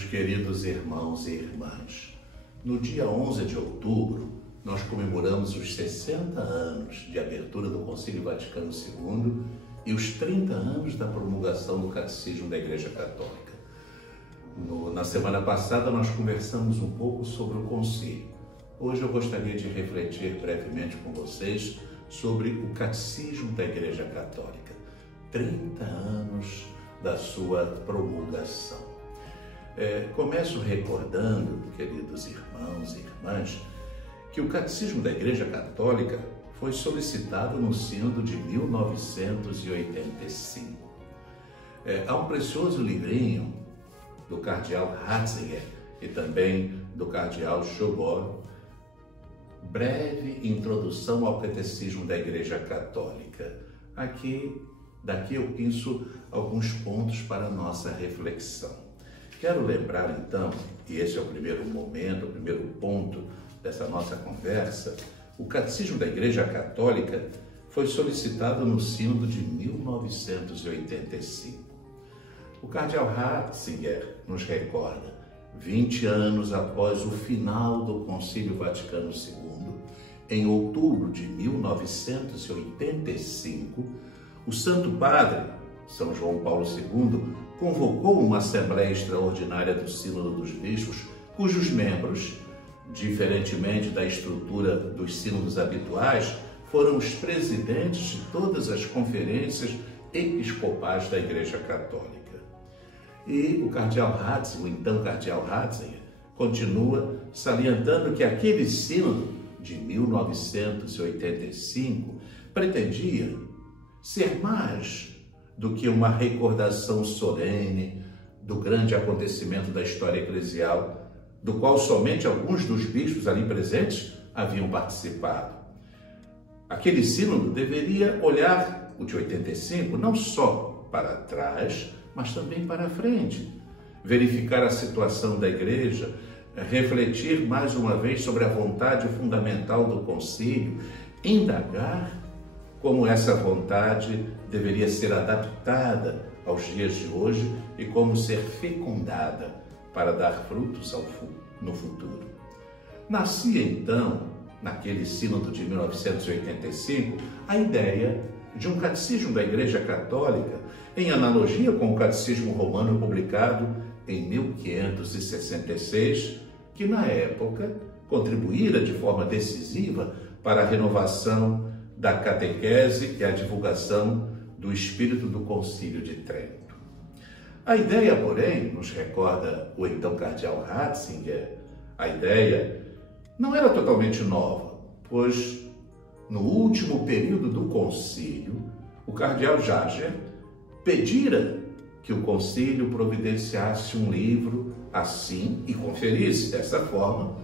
Meus queridos irmãos e irmãs, no dia 11 de outubro, nós comemoramos os 60 anos de abertura do Concílio Vaticano II e os 30 anos da promulgação do Catecismo da Igreja Católica. Na semana passada, nós conversamos um pouco sobre o concílio. Hoje eu gostaria de refletir brevemente com vocês sobre o Catecismo da Igreja Católica, 30 anos da sua promulgação. Começo recordando, queridos irmãos e irmãs, que o Catecismo da Igreja Católica foi solicitado no Sínodo de 1985. Há um precioso livrinho do cardeal Ratzinger e também do cardeal Chobot, Breve Introdução ao Catecismo da Igreja Católica. Daqui eu penso alguns pontos para a nossa reflexão. Quero lembrar então, e esse é o primeiro momento, o primeiro ponto dessa nossa conversa, o Catecismo da Igreja Católica foi solicitado no Sínodo de 1985. O cardeal Ratzinger nos recorda, 20 anos após o final do Concílio Vaticano II, em outubro de 1985, o Santo Padre, São João Paulo II, convocou uma Assembleia Extraordinária do Sínodo dos Bispos, cujos membros, diferentemente da estrutura dos sínodos habituais, foram os presidentes de todas as conferências episcopais da Igreja Católica. E o cardeal Ratzinger, o então cardeal Ratzinger, continua salientando que aquele sínodo de 1985 pretendia ser mais do que uma recordação solene do grande acontecimento da história eclesial, do qual somente alguns dos bispos ali presentes haviam participado. Aquele sínodo deveria olhar, o de 85, não só para trás, mas também para frente, verificar a situação da Igreja, refletir mais uma vez sobre a vontade fundamental do concílio, indagar como essa vontade deveria ser adaptada aos dias de hoje e como ser fecundada para dar frutos no futuro. Nascia então, naquele sínodo de 1985, a ideia de um catecismo da Igreja Católica em analogia com o Catecismo Romano publicado em 1566, que na época contribuíra de forma decisiva para a renovação da catequese e a divulgação do espírito do Concílio de Trento. A ideia, porém, nos recorda o então cardeal Ratzinger, a ideia não era totalmente nova, pois no último período do concílio, o cardeal Jager pedira que o concílio providenciasse um livro assim e conferisse, dessa forma,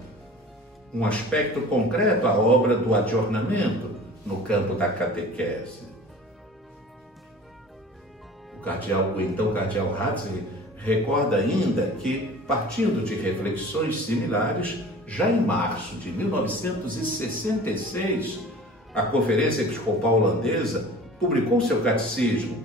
um aspecto concreto à obra do adjornamento no campo da catequese. O então cardeal Ratzinger recorda ainda que, partindo de reflexões similares, já em março de 1966, a Conferência Episcopal Holandesa publicou seu catecismo,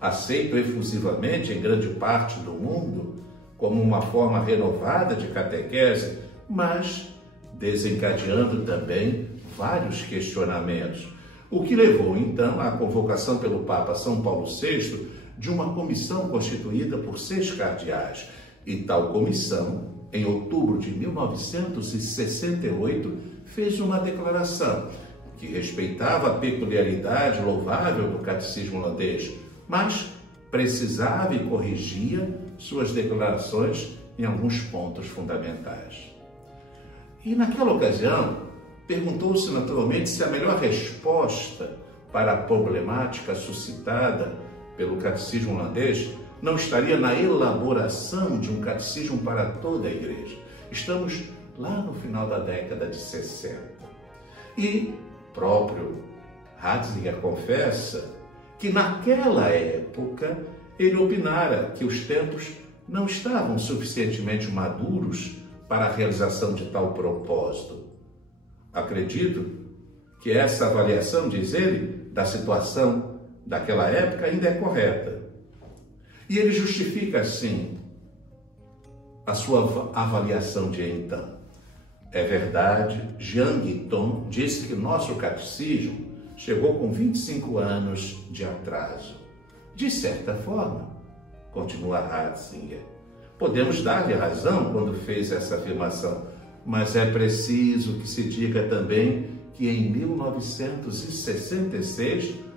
aceito efusivamente em grande parte do mundo como uma forma renovada de catequese, mas desencadeando também vários questionamentos, o que levou então à convocação pelo Papa São Paulo VI de uma comissão constituída por 6 cardeais, e tal comissão, em outubro de 1968, fez uma declaração que respeitava a peculiaridade louvável do catecismo holandês, mas precisava e corrigia suas declarações em alguns pontos fundamentais. E naquela ocasião, perguntou-se naturalmente se a melhor resposta para a problemática suscitada pelo catecismo holandês não estaria na elaboração de um catecismo para toda a Igreja. Estamos lá no final da década de 60. E próprio Ratzinger confessa que naquela época ele opinara que os tempos não estavam suficientemente maduros para a realização de tal propósito. Acredito que essa avaliação, diz ele, da situação daquela época ainda é correta. E ele justifica assim a sua avaliação de então. É verdade, Jean Guiton disse que nosso catecismo chegou com 25 anos de atraso. De certa forma, continua Ratzinger, podemos dar-lhe razão quando fez essa afirmação, mas é preciso que se diga também que em 1966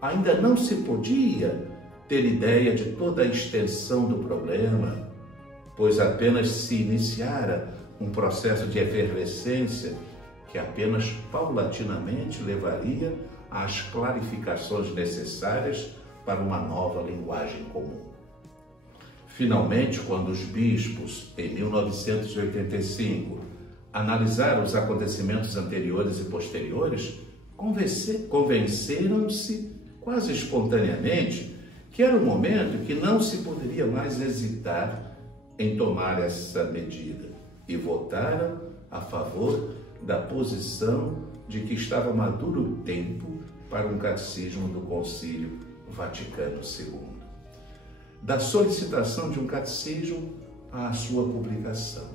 ainda não se podia ter ideia de toda a extensão do problema, pois apenas se iniciara um processo de efervescência que apenas paulatinamente levaria às clarificações necessárias para uma nova linguagem comum. Finalmente, quando os bispos, em 1985, analisaram os acontecimentos anteriores e posteriores, convenceram-se quase espontaneamente que era um momento que não se poderia mais hesitar em tomar essa medida e votaram a favor da posição de que estava maduro o tempo para um catecismo do Concílio Vaticano II. Da solicitação de um catecismo à sua publicação.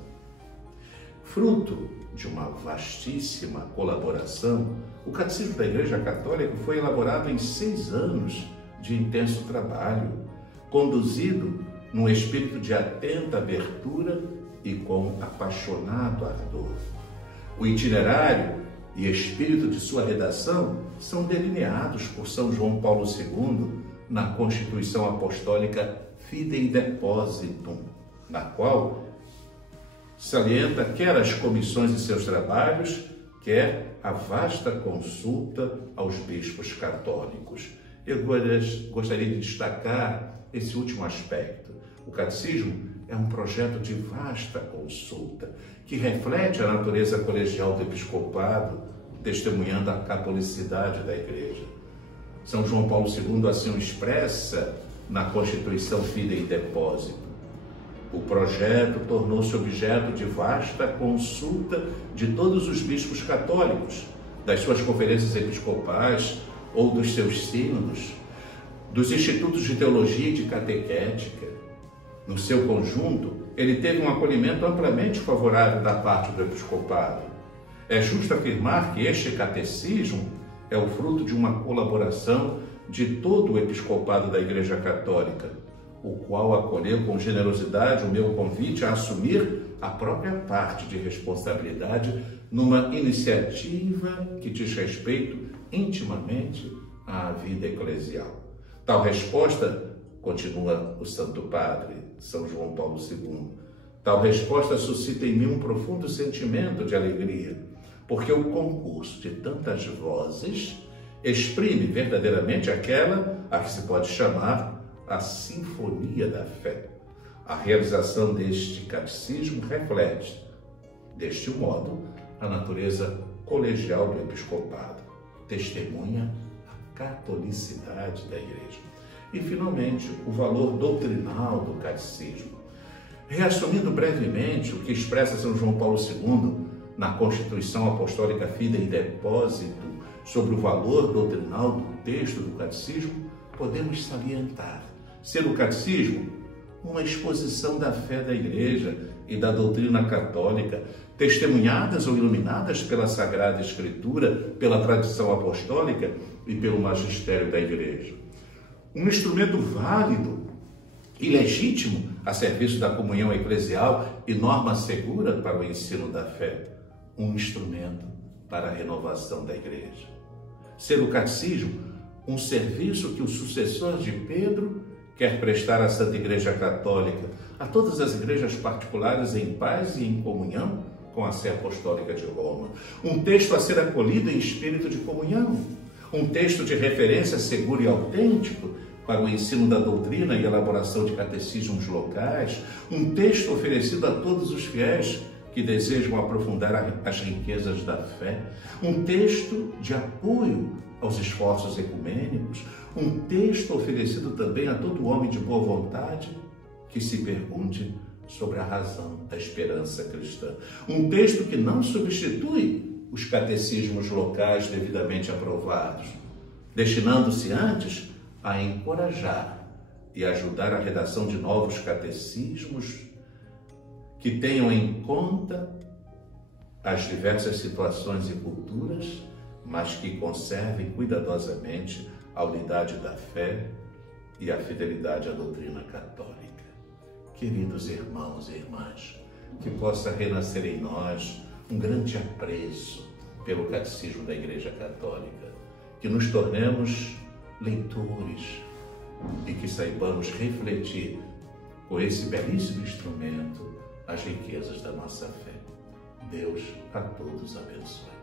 Fruto de uma vastíssima colaboração, o Catecismo da Igreja Católica foi elaborado em 6 anos de intenso trabalho, conduzido num espírito de atenta abertura e com apaixonado ardor. O itinerário e espírito de sua redação são delineados por São João Paulo II na Constituição Apostólica Fidei Depositum, na qual salienta quer as comissões e seus trabalhos, quer a vasta consulta aos bispos católicos. Eu gostaria de destacar esse último aspecto. O catecismo é um projeto de vasta consulta, que reflete a natureza colegial do episcopado, testemunhando a catolicidade da Igreja. São João Paulo II assim o expressa na Constituição Fidei Depositum. O projeto tornou-se objeto de vasta consulta de todos os bispos católicos, das suas conferências episcopais ou dos seus sínodos, dos institutos de teologia e de catequética. No seu conjunto, ele teve um acolhimento amplamente favorável da parte do episcopado. É justo afirmar que este catecismo é o fruto de uma colaboração de todo o episcopado da Igreja Católica, o qual acolheu com generosidade o meu convite a assumir a própria parte de responsabilidade numa iniciativa que diz respeito intimamente à vida eclesial. Tal resposta, continua o Santo Padre, São João Paulo II, tal resposta suscita em mim um profundo sentimento de alegria, porque o concurso de tantas vozes exprime verdadeiramente aquela a que se pode chamar a sinfonia da fé. A realização deste catecismo reflete, deste modo, a natureza colegial do episcopado, testemunha a catolicidade da Igreja. E, finalmente, o valor doutrinal do catecismo. Reassumindo brevemente o que expressa São João Paulo II na Constituição Apostólica Fidei Depositum sobre o valor doutrinal do texto do catecismo, podemos salientar ser o catecismo uma exposição da fé da Igreja e da doutrina católica, testemunhadas ou iluminadas pela Sagrada Escritura, pela tradição apostólica e pelo magistério da Igreja. Um instrumento válido e legítimo a serviço da comunhão eclesial e norma segura para o ensino da fé. Um instrumento para a renovação da Igreja. Ser o catecismo um serviço que o sucessor de Pedro quer prestar à Santa Igreja Católica, a todas as igrejas particulares em paz e em comunhão com a Sé Apostólica de Roma. Um texto a ser acolhido em espírito de comunhão. Um texto de referência seguro e autêntico para o ensino da doutrina e elaboração de catecismos locais. Um texto oferecido a todos os fiéis que desejam aprofundar as riquezas da fé. Um texto de apoio aos esforços ecumênicos. Um texto oferecido também a todo homem de boa vontade que se pergunte sobre a razão da esperança cristã. Um texto que não substitui os catecismos locais devidamente aprovados, destinando-se antes a encorajar e ajudar a redação de novos catecismos que tenham em conta as diversas situações e culturas, mas que conservem cuidadosamente a unidade da fé e a fidelidade à doutrina católica. Queridos irmãos e irmãs, que possa renascer em nós um grande apreço pelo Catecismo da Igreja Católica, que nos tornemos leitores e que saibamos refletir com esse belíssimo instrumento as riquezas da nossa fé. Deus a todos abençoe.